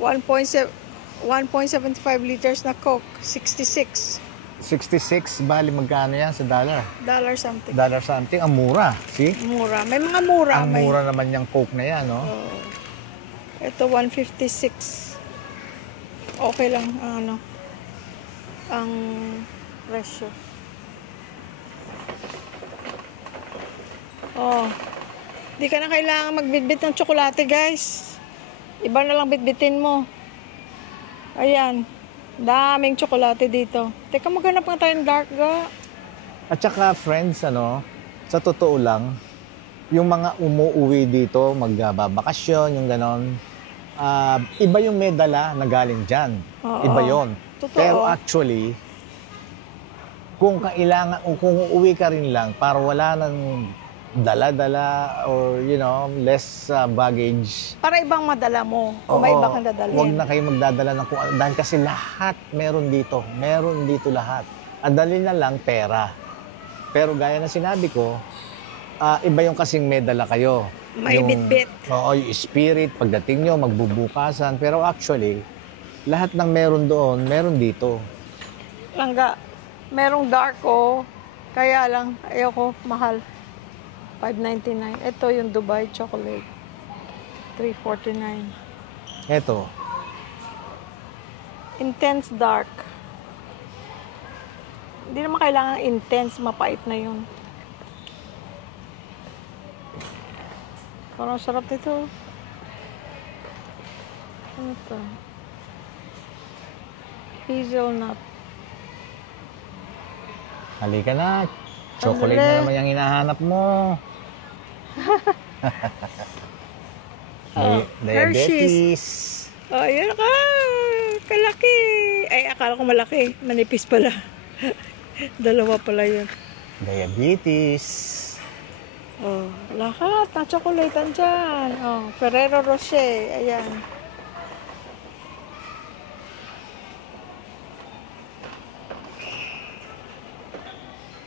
1.75 liters na Coke, 66. 66, bali magkano yan sa dollar? Dollar something. Dollar something, ang mura. See? Mura. May mga mura. Ang mura naman yung Coke na yan, no? Oh. Ito, 156. Okay lang, ang presyo. Oh. Di ka na kailangan magbitbit ng tsokolate, guys. Iba na lang bitbitin mo. Ayan. Daming tsokolate dito. Teka, maghanap nga tayong dark, ga. At saka, friends, sa totoo lang, yung mga umuwi dito, magbabakasyon, yung ganon, iba yung may dala na galing dyan. Oo. Iba yon. Totoo. Pero actually, kung kailangan, o kung uuwi ka rin lang, para wala nang dala-dala or, less baggage. Para ibang madala mo. Kung may iba kang dadalhin. Huwag na kayo magdadala ng kung ano. Dahil kasi lahat meron dito. Meron dito lahat. Ang dali na lang pera. Pero gaya na sinabi ko, iba yung kasing may dala kayo. May bitbit. Oo, yung spirit, pagdating nyo, magbubukasan. Pero actually, lahat ng meron doon, meron dito. Langga, merong dark kaya lang, ayoko, mahal. $5.99. Ito yung Dubai chocolate. $3.49. Ito. Intense dark. Hindi naman kailangan intense, mapait na yun. Parang sarap nito. Ano ito? Hazelnut. Halika na. Chocolate na naman yung hinahanap mo. Diabetes. Oh, yun ka. Kalaki. Ay, akala ko malaki. Manipis pala. Dalawa pala yun. Diabetes. Oh, lahat ng chocolate andyan. Oh, Ferrero Rocher. Ayan.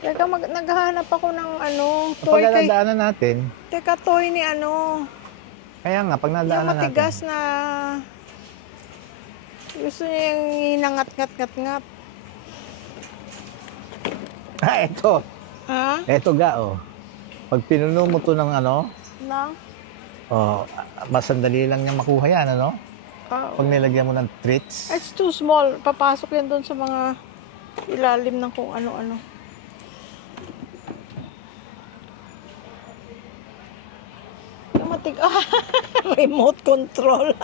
Teka, naghahanap ako ng toy Kapag nadaanan natin. Teka, toy ni Kaya nga, pag nadaanan yung matigas natin. na gusto niya yung hinangat-ngat-ngat-ngat. Ito. Ha? Ito ga, Pag pinuno mo to ng Na? masandali lang niya makuha yan, Pag nilagyan mo ng treats. It's too small. Papasok yan doon sa mga ilalim ng kung ano-ano. Remote control.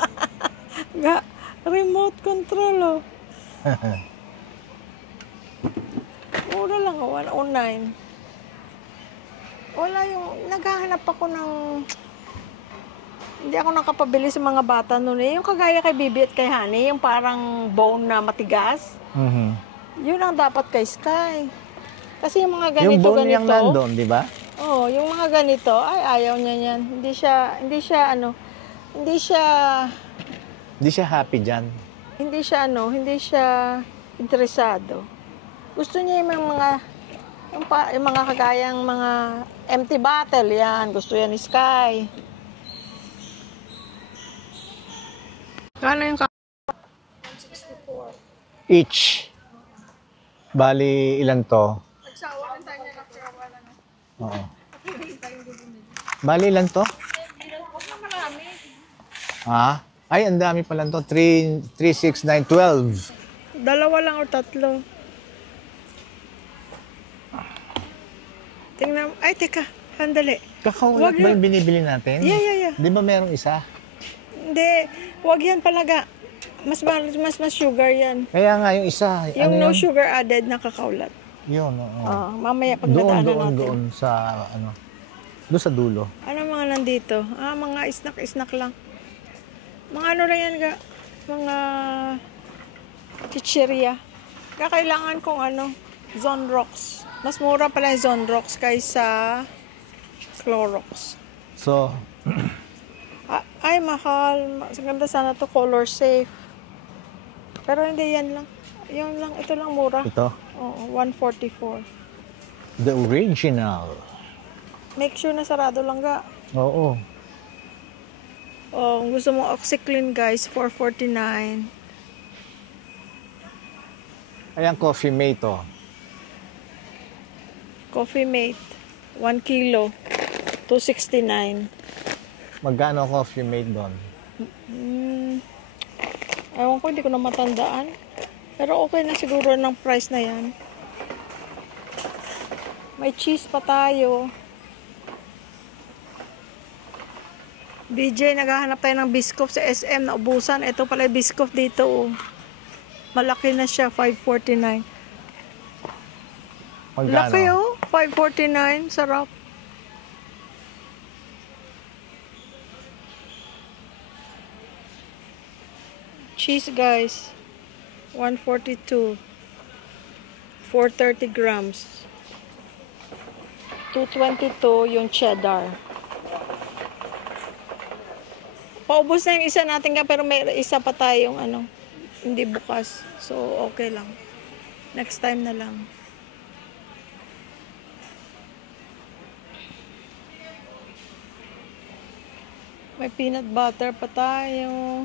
Remote control, Mura lang, 109. Wala yung, naghahanap ako ng, hindi ako nakapabili sa mga bata noon Yung kagaya kay Bibi at kay Honey, yung parang bone na matigas. Yun ang dapat kay Sky. Kasi yung mga ganito, yung bone yung nandun, di ba? Yung mga ganito, ay ayaw niya yan. Hindi siya happy dyan. Hindi siya interesado. Gusto niya yung mga kagayang mga empty bottle, yan. Gusto yan ni Sky. Kano yung 164? Each. Bali, ilan to? Nagsawa rin tayo niya nakarawa na. Oo. Bali, ilan to? Huwag na marami. Ay, ang dami pala to. 3, 6, 9, 12. Dalawa lang o tatlo. Tingnan. Ay, teka. Sandali. Kakaulat ba yung binibili natin? Yeah. Di ba merong isa? Hindi. Huwag yan palaga. Mas sugar yan. Kaya nga, yung isa. Yung no sugar added na kakaulat. Yun, oo. Mamaya pag nadaanan natin. Doon sa, doon sa dulo. Ano mga nandito? Mga snack lang. Mga ano rin yan, mga chichirya. Kakailangan kong Zone Rocks. Mas mura pala yung Zone Rocks kaysa Clorox. So, ay, mahal. Ganda sana to, color safe. Pero hindi yan lang. Ito lang mura. ito? Oo, 144. The original. Make sure na sarado lang ga. Oo. Oh, kung gusto mo OxyClean guys, $4.49. Ayan, Coffee Mate, oh. Coffee Mate, 1 kilo, $2.69. Magkano Coffee Mate doon? Ewan ko, hindi ko na matandaan. Pero okay na siguro ng price na yan. May cheese pa tayo. BJ, naghahanap tayo ng Biscoff sa SM na ubusan. Ito pala yung Biscoff dito. Oh. Malaki na siya, $5.49. Magkano? Laki oh, $5.49. Sarap. Cheese guys, $1.42. 430 grams. $2.22 yung cheddar. Paubos na yung isa natin ka, pero may isa pa tayong ano, hindi bukas. So, okay lang. Next time na lang. May peanut butter pa tayo.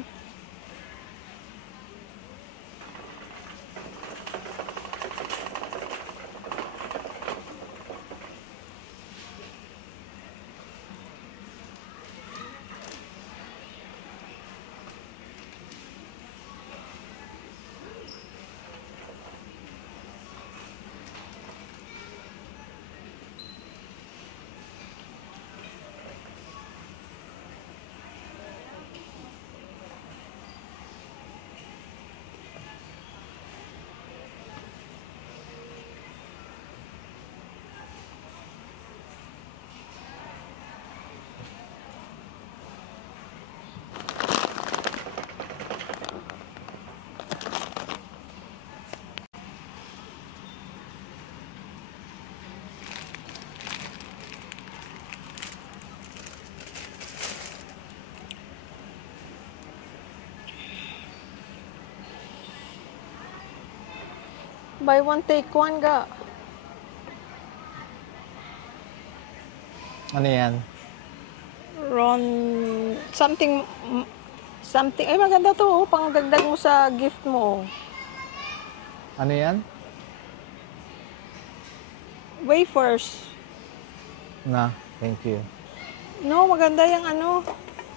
Buy one, take one ga. Ano yan? Ron, something, ay maganda to, oh, pang dagdag mo sa gift mo. Ano yan? Wafers. Na, thank you. No, maganda yung ano.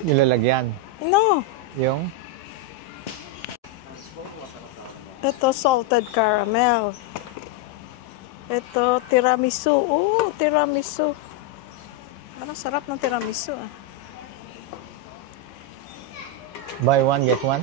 Yung lalagyan. No, Yung? ito salted caramel. Ito tiramisu. Oh, tiramisu. Parang sarap ng tiramisu ah. Buy one, get one?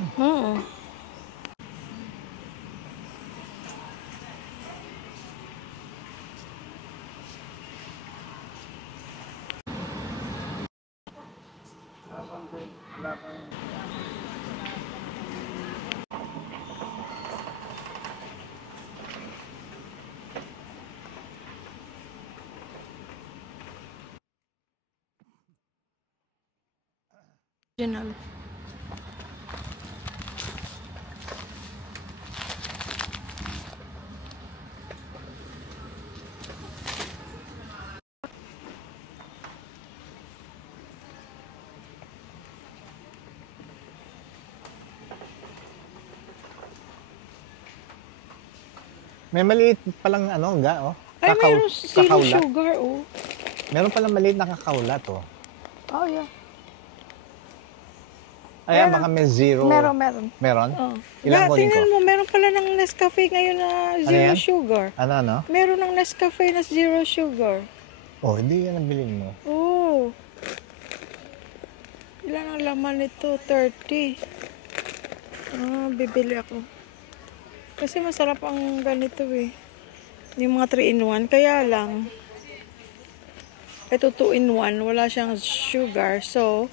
Original. May maliit palang ano, ga, oh. Ay, Kakao, mayroon zero kakaulat. sugar, oh. Meron palang maliit na kakaulat, oh. Oh, yeah. Ayan, Meron. baka may zero. Meron. Meron? Oh. Ilang kunin ko? Tingnan mo, meron pala ng Nescafe ngayon na zero yan? sugar. Ano? Meron ng Nescafe na zero sugar. Oh, hindi yan ang bilhin mo. Oh. Ilan ang laman nito? 30. Ah, bibili ako. Kasi masarap ang ganito eh. Yung mga 3-in-1. Kaya lang, ito 2-in-1. Wala siyang sugar. So,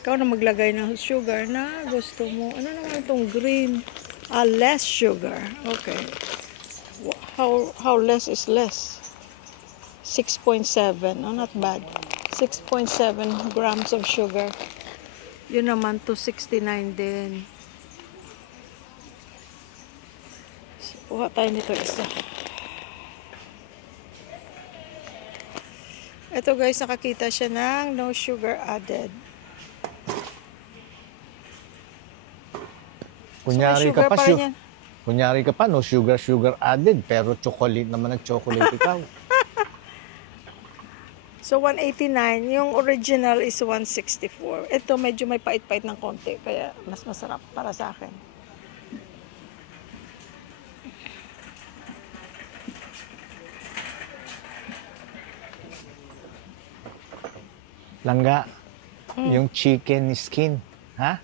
ikaw na maglagay ng sugar na gusto mo. Ano naman itong green? Ah, less sugar. Okay. How less is less? 6.7. Oh, not bad. 6.7 grams of sugar. Yun naman, 269 din. Kuha tayo nito isa. Ito guys, nakakita siya ng no sugar added. Kunyari sugar ka pa, pa rin yan. kunyari ka pa, no sugar added, pero chocolate naman ang chocolate ikaw. So, 189. Yung original is 164. Ito, medyo may pait-pait ng konti. Kaya, mas masarap para sa akin. Langga, yung chicken skin, ha?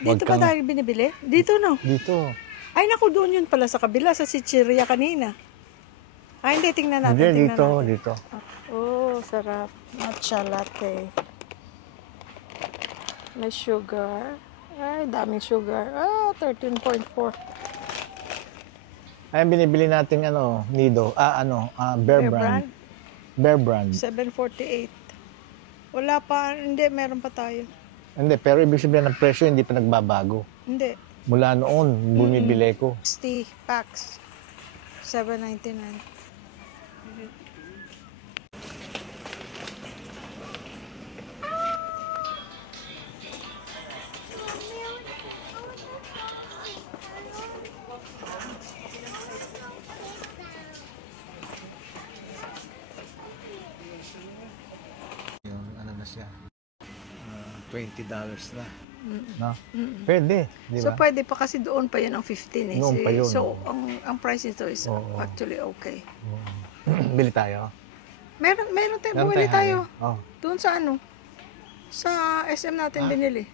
Dito ba tayo binibili? Dito, no? Dito. Ay, naku, doon yun pala sa kabila, sa chichirya kanina. Ay, hindi, tingnan natin. Hindi, tingnan dito, natin. dito. Oh, sarap. Matcha latte. May sugar. Ay, daming sugar. Ah, 13.4. Ay, binibili nating Nido. Bear Brand. Bear Brand. 748. Wala pa, hindi, meron pa tayo. Hindi, pero ibig sabihin ng presyo hindi pa nagbabago. Hindi. Mula noon, bumibili ko. 60 packs. 799. Yung ano na siya, $20 na. No? Pwede, di So, ba? pwede pa kasi doon pa yun ang 15 eh. Noon pa yun. So, ang price nito is Oo. actually okay. Bili tayo. Meron tayo, Meron bumili tayo. Oh. Doon sa sa SM natin binili.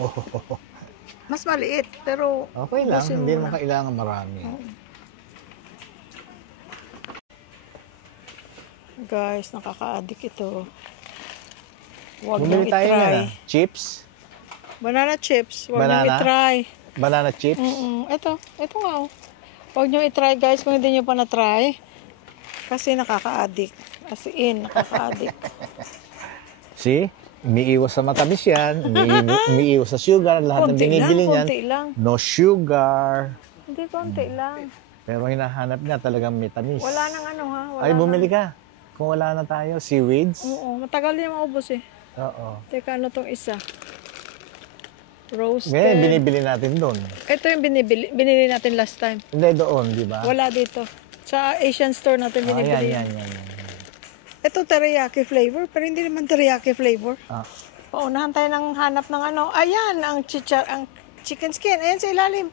Oh. Mas maliit, pero Okay lang, ubusin hindi mo naman na. kailangan marami. Guys, nakaka-addict ito. Huwag niyong Bumili tayo i-try. na. Chips? Banana chips, huwag Banana? niyong i-try. Banana chips? Ito nga oh. Huwag niyong i-try guys kung hindi niyo pa na-try. Kasi nakaka-addict. As in, nakaka-addict. See? Umiiwas sa matamis yan. Umiiwas sa sugar. Lahat ng binibili niyan. Konti lang. No sugar. Hindi, konti lang. Pero hinahanap niya talagang may tamis. Wala nang ha. Wala Ay, bumili nang- ka. Kung wala na tayo, seaweeds. Oo, matagal din maubos eh. Oo. Teka, ano tong isa? Roasted. Ngayon, binibili natin doon. Ito yung binili natin last time. Hindi doon, di ba? Wala dito. Sa Asian store natin Ah, binibili. yan. Ito teriyaki flavor, pero hindi naman teriyaki flavor. Ah. Paunahan tayo ng hanap ng ano. Ayan, ang chicken skin. Ayan sa ilalim.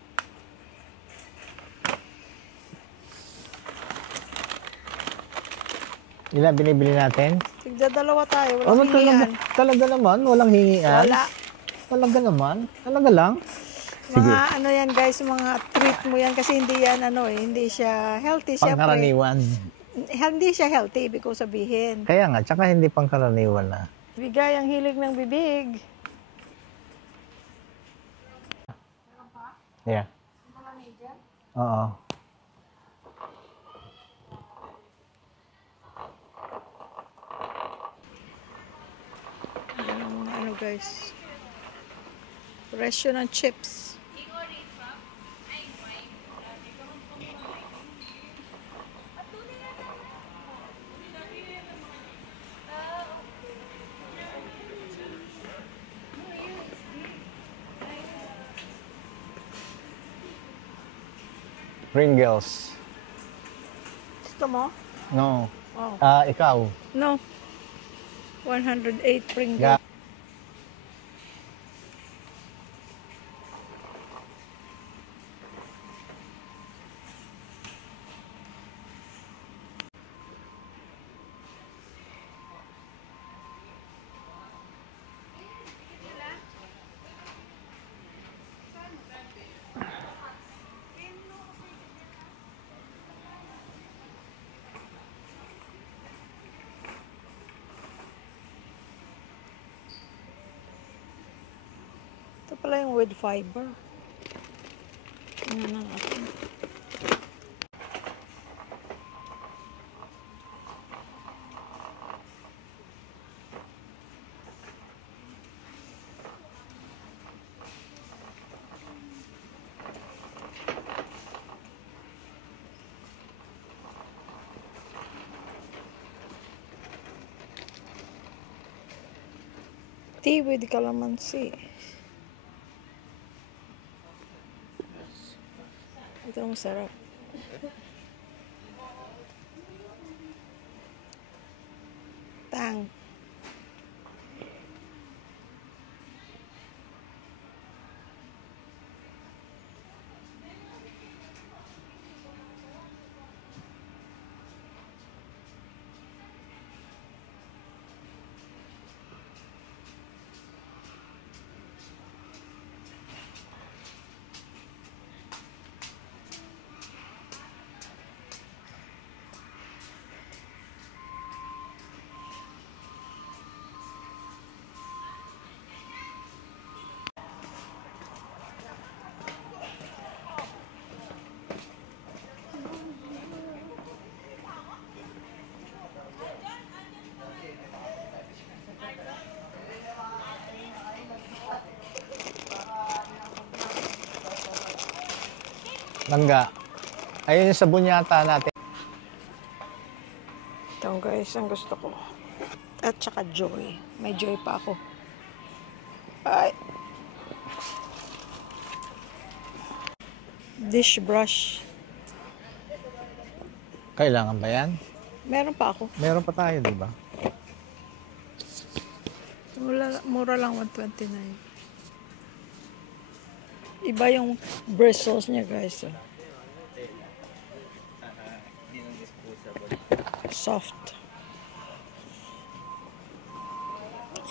Ilan binibili natin? Tigda-dalawa tayo. Walang hingihan. Talaga naman, walang hingian. Wala. Talaga naman. Talaga lang. Mga ano yan guys, mga treat mo yan kasi hindi yan hindi siya healthy. Syempre, Pangkaraniwan. hindi siya healthy, ibig ko sabihin. Kaya nga, tsaka hindi pangkaraniwan na. Bigay ang hilig ng bibig. Yeah. Oo. Yan ang mga guys. Presyo ng chips. Pringles. Gusto mo? No. Oh. Ikaw. No. 108 Pringles. Ga- Ito pala yung with fiber. Tingnan na natin. Tea with calamansi. Ito masarap. Tang. Langga. Ayun yung sabon yata natin. Ito guys, ang gusto ko. At saka joy. May joy pa ako. Ay. Dish brush. Kailangan ba yan? Meron pa ako. Meron pa tayo, di ba? Mura lang 129. Iba yung bristles niya guys. Soft.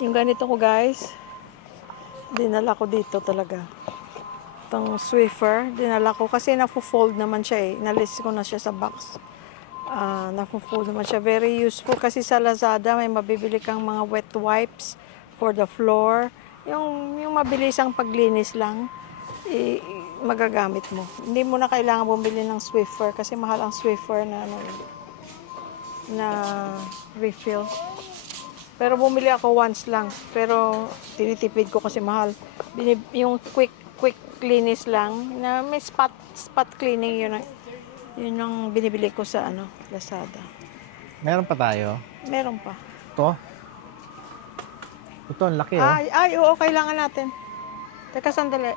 Yung ganito ko guys, dinala ko dito talaga. Itong Swiffer, dinala ko kasi na-fold naman siya eh. Inalis ko na siya sa box. Na-fold naman siya. Very useful kasi sa Lazada may mabibili kang mga wet wipes for the floor. Yung mabilisang paglinis lang, magagamit mo. Hindi mo na kailangan bumili ng Swiffer kasi mahal ang Swiffer na refill. Pero bumili ako once lang. Pero tinitipid ko kasi mahal. Yung quick cleaners lang na may spot cleaning, yun ang binibili ko sa Lazada. Meron pa tayo. Meron pa. Ito, ang laki oh. Ay, oo, kailangan natin. Teka, sandali.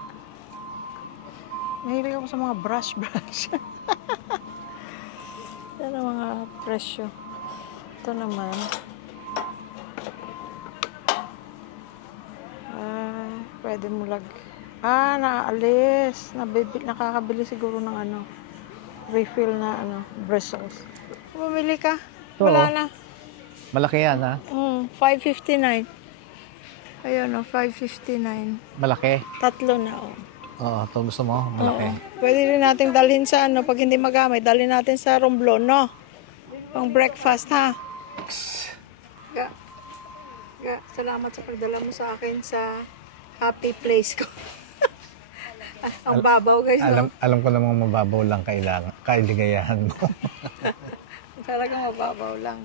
Mahilig ako sa mga brush. Yan ang mga presyo. Ito naman. Pwede mo naalis. Nakakabili siguro ng refill na bristles. Bumili ka? Ito, wala na. Malaki yan, ha? 559. Ayun, 559. Malaki? Tatlo na, Oo, ito gusto mo? Malaki. Oo. Pwede rin natin dalhin sa pag hindi magamit, dalhin natin sa Romblon, no? Pang breakfast, ha? Salamat sa pagdala mo sa akin sa happy place ko. Ang babaw, guys. Alam ko namang mababaw lang kailigayahan mo. Talagang mababaw lang.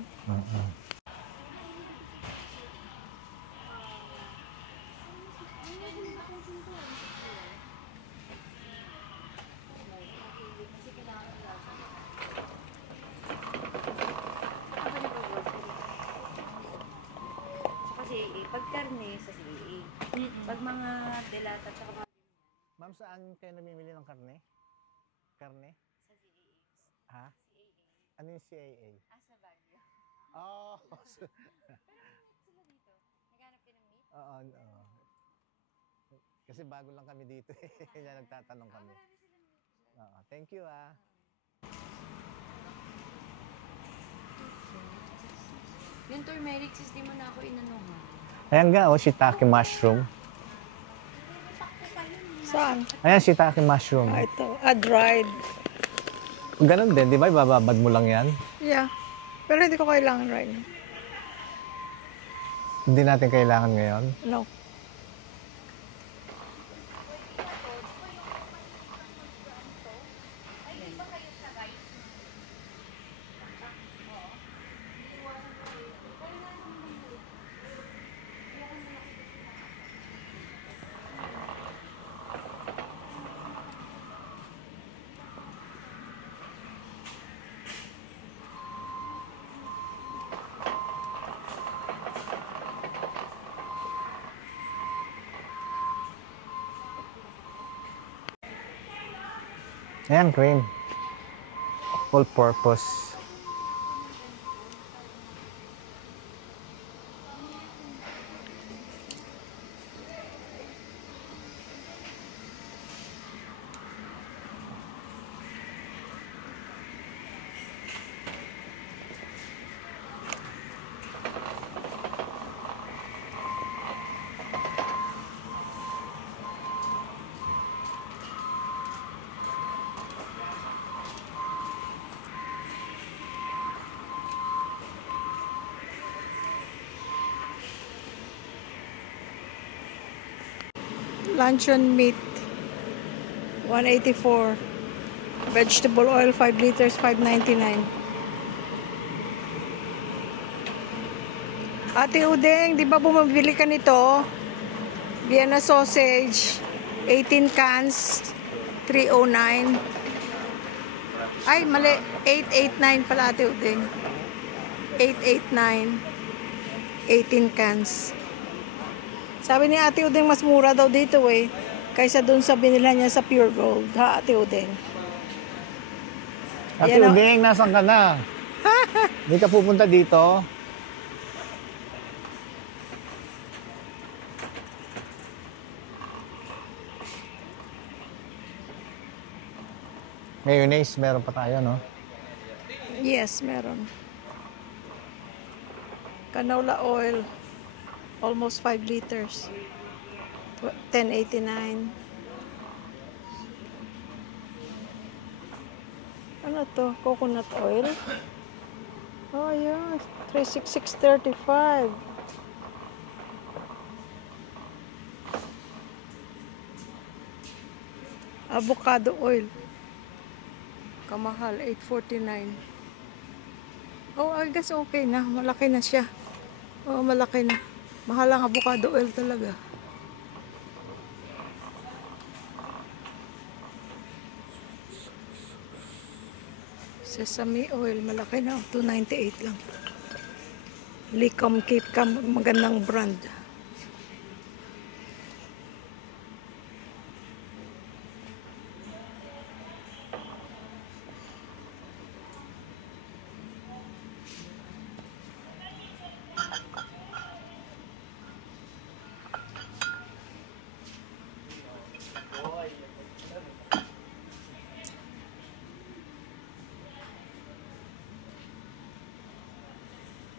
Pag karne sa CAA. Pag mga delata at saka mga... Ma'am, saan kayo namimili ng karne? Karne? Sa CAA. Ha? CAA. Ano yung CAA? Sa Baguio. Oh! Sila dito. Naghanap ka ng meat? Oo. Kasi bago lang kami dito eh. Kaya nagtatanong kami. Marami silang meat. Oo. Thank you ah. Yung turmeric system mo na ako ha. Ayan nga, shiitake mushroom. Saan? Ayan, shiitake mushroom. Ito. Dried. Ganon din, di ba? Ibababad mo lang yan. Yeah. Pero hindi ko kailangan right now. Hindi natin kailangan ngayon. No. Ayan, cream. All purpose. Luncheon meat, 184. Vegetable oil, 5 liters, 5.99. Ate Udeng, di ba bumabili ka nito? Vienna sausage, 18 cans, 309. Ay, mali. 889 pala, Ate Udeng. 889. 18 cans. Sabi ni Ate Udeng, mas mura daw dito eh. Kaysa dun sa binila niya sa Pure Gold. Ha, Ate Udeng? Ate Ayan, Udeng, nasan ka na? Hindi ka pupunta dito? Mayonnaise, meron pa tayo, no? Yes, meron. Canola oil. Almost 5 liters. 10.89. Ano to? Coconut oil? Oh, yeah. 366.35. Avocado oil. Kamahal, 8.49. Oh, I guess okay na. Malaki na siya. Oh, malaki na. Mahal ang avocado oil talaga. Sesame oil, malaki na. 298 lang. Licom Cape Cam, magandang brand.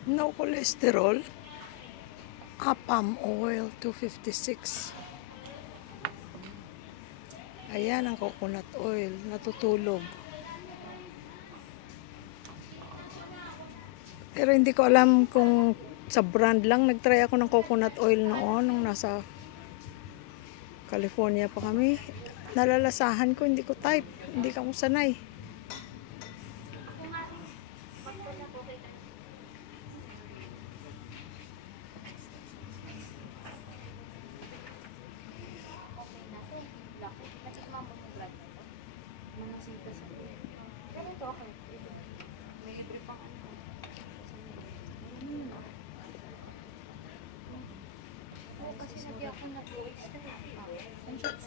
No cholesterol. Palm oil, 256. Ayan ang coconut oil, natutulog. Pero hindi ko alam kung sa brand lang. Nagtry ako ng coconut oil noon nung nasa California pa kami. Nalalasahan ko, hindi ko type. Hindi ako sanay. Kasi nabi ako nag-extra. Ang shot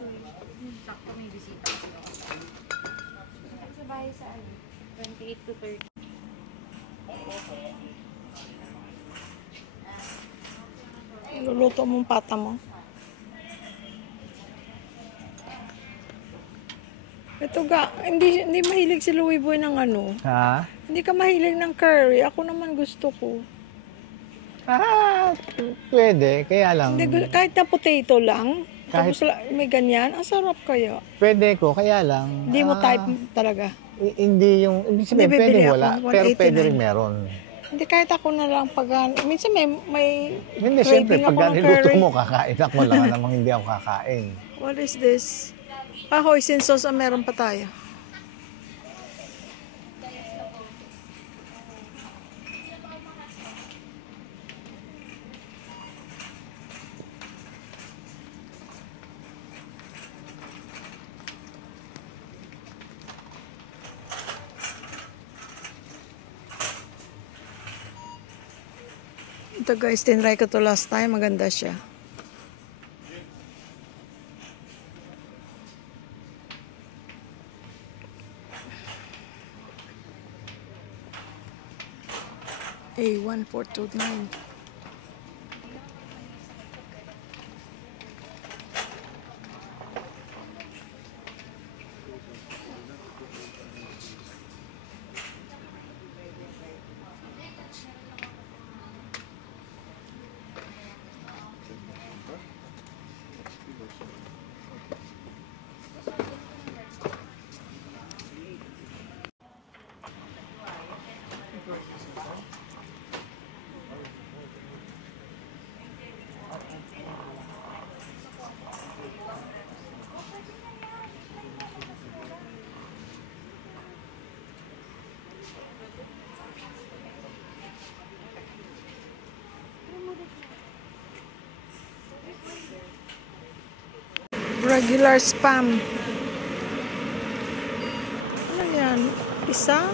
sakto may bisita kasi ako. Sa bahay sa 28 to 30. Luluto mong pata mo. Ito ga, hindi mahilig si Louie Boy ng ano. Ha? Hindi ka mahilig ng curry. Ako naman gusto ko. Pwede. Kaya lang, Hindi, kahit na potato lang. Kahit- Tapos may ganyan. Ang sarap kaya. pwede ko. Kaya lang, Hindi mo type talaga. hindi yung, ibig sabihin, Hindi, pwede bibili wala. ako, Pero pwede 189. rin meron. Hindi, kahit ako na lang pag... Minsan may Hindi, siyempre, craving pag ako ng niluto curry. mo, kakain ako lang namang hindi ako kakain. What is this? Hoisin sauce. Meron pa tayo. Ito guys, tinry ko to last time. Maganda siya. A1429. Regular spam. Ano yan? Isa?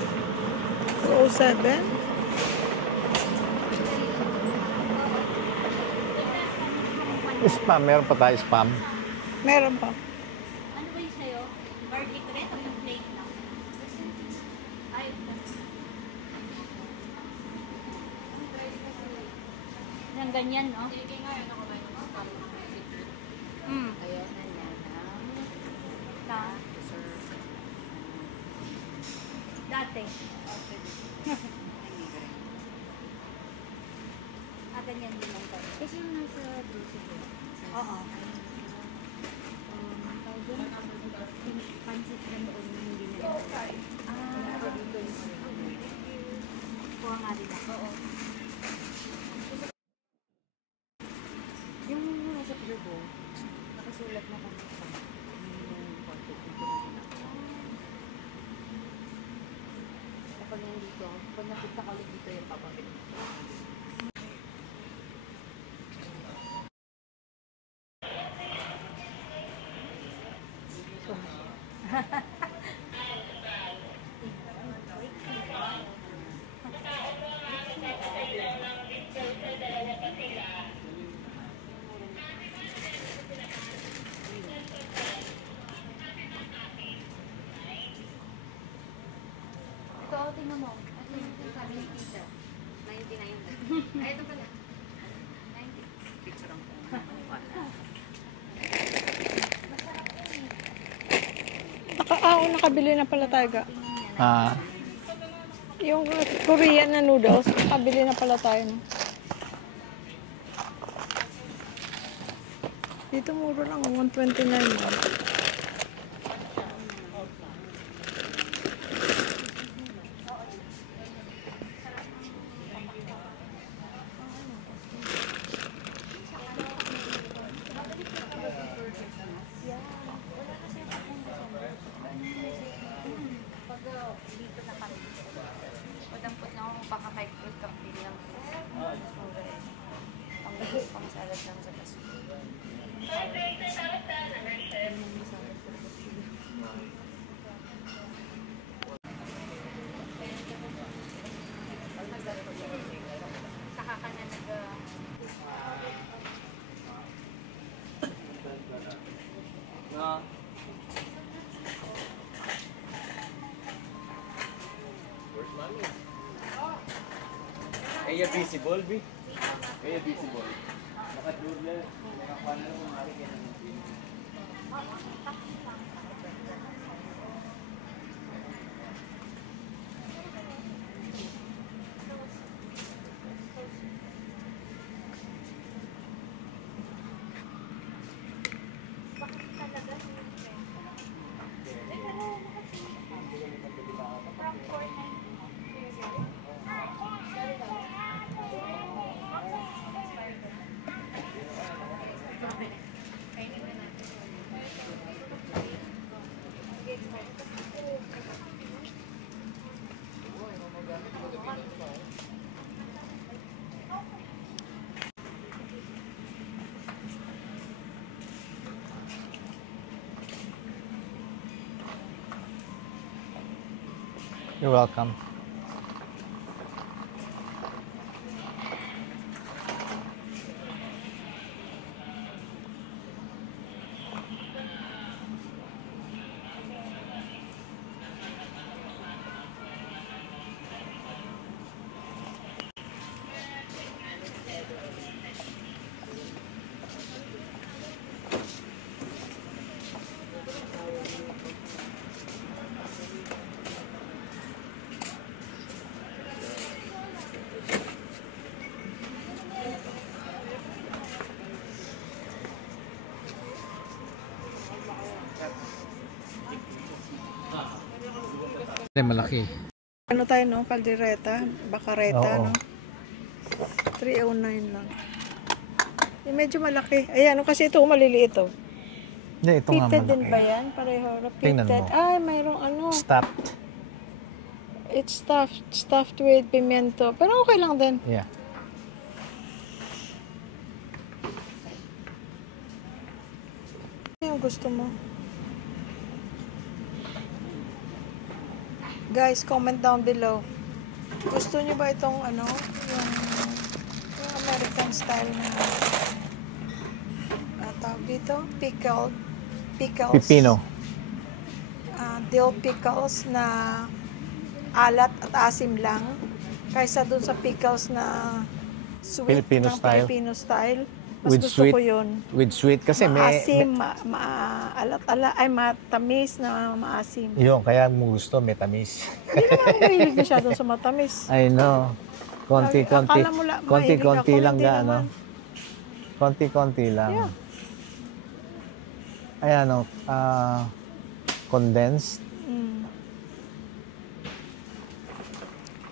207? Spam, meron pa tayo spam. Meron pa. Ano ba yung sa'yo? Garlic red o yung plain lang? Ay, yung ganyan, no? Sige nga, ano ko ba yung Ayaw na niya na dati. Ganyan din lang tayo. Kasi yung nasa dulce ko. Oo. Pansit na noon na hindi na ito. Kuha nga din ako. Oo. Yung nasa turbo, nakasulat na kami sa kapag nandito, pag nakita ka ulit dito yung papapit. Ito, tingnan mo. Ito yung sabi ni Tita. 99. Ay, ito pala. 90. Picture ang Nakabili na pala tayo. Ah, Yung Korean na noodles, nakabili na pala tayo. No? Dito mura lang, 129 lang. dito na kami. Padampot na ako baka 5 fruit kang bilang. Mas mura eh. Pang salad lang sa kaso. Saka ka na Kaya visible, Bi? Kaya visible. Nakadurla. Nakapano kung mali kaya naman. you're welcome. Malaki. Ano tayo, no? Caldereta, Bacareta, Oo. no? 309 lang. Eh, medyo malaki. Ayan, ano kasi ito, maliliit, oh. Hindi, ito nga Pitted din malaki. ba yan? Pareho. Tingnan Pitted. mo. Ay, mayroong ano. Stuffed. It's stuffed with pimiento. Pero okay lang din. Yeah. Ano yung gusto mo? Guys, comment down below. Gusto niyo ba itong ano? Yung American style na tawag dito? Pickles. Pipino. Dill pickles na alat at asim lang. Kaysa dun sa pickles na sweet Filipino ng style. Filipino style. Mas With gusto sweet. ko yun. With sweet. Kasi Maasim, matamis na maasim. Yun, kaya mo gusto, may tamis. Hindi naman ako mahilig masyado sa matamis. I know. Konti-konti. Akala mo Konti-konti mahilig ako, lang hindi ga, ano? naman. Konti-konti lang. Yeah. Ayan, no, condensed.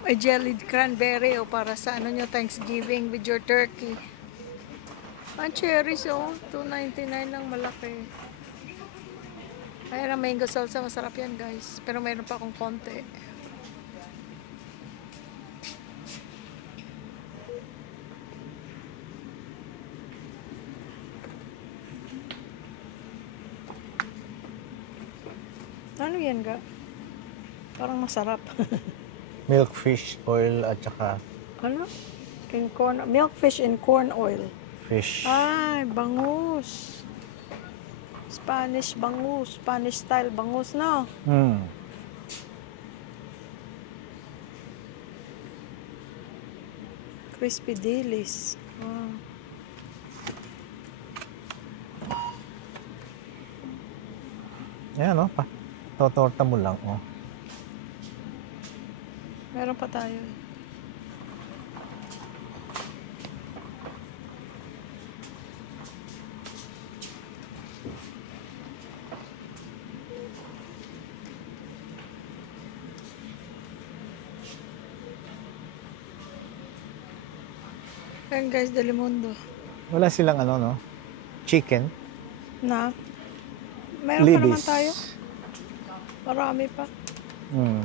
May jellied cranberry para sa ano nyo, Thanksgiving with your turkey. Ang cherries, $2.99 lang, malaki. Ayan ang mango salsa, masarap yan guys. Pero mayroon pa akong konti. Ano yan ga? Parang masarap. Milk fish oil at saka Ano? Milkfish in corn oil. fish. Ay, bangus. Spanish bangus. Spanish style bangus, no? Hmm. Crispy dilis. Ah. Ayan, no? Totorta mo lang, oh. Meron pa tayo. Ayan guys, Delimundo. Wala silang ano, no? Chicken. Na? Meron pa naman Libis. tayo. Marami pa. Hmm.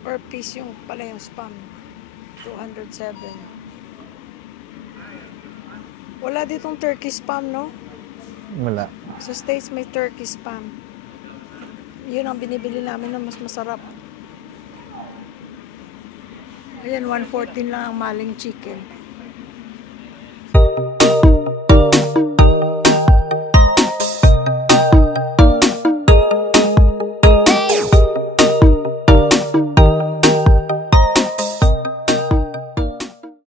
Per piece yung pala yung spam. 207. Wala ditong turkey spam, no? Wala. Sa States may turkey spam. Yun ang binibili namin na mas masarap. Ayan, 114 lang ang maling chicken.